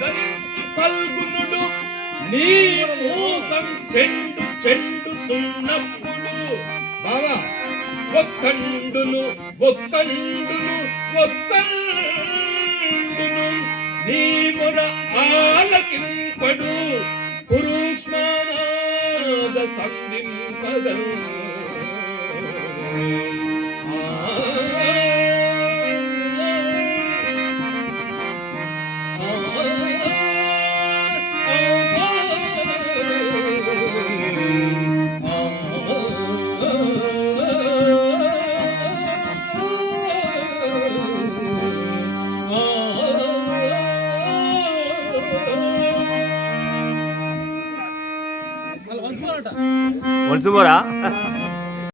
ధరించి పల్గునుడు నీ మూకం చెండు చెండు చున్నప్పుడు. బావా ఒక్కండును ఒక్కండును ఒక్కండును నీ మొర ఆలకింపడు. కురుష్మానాద సంధింపదను. వన్స్ మోరా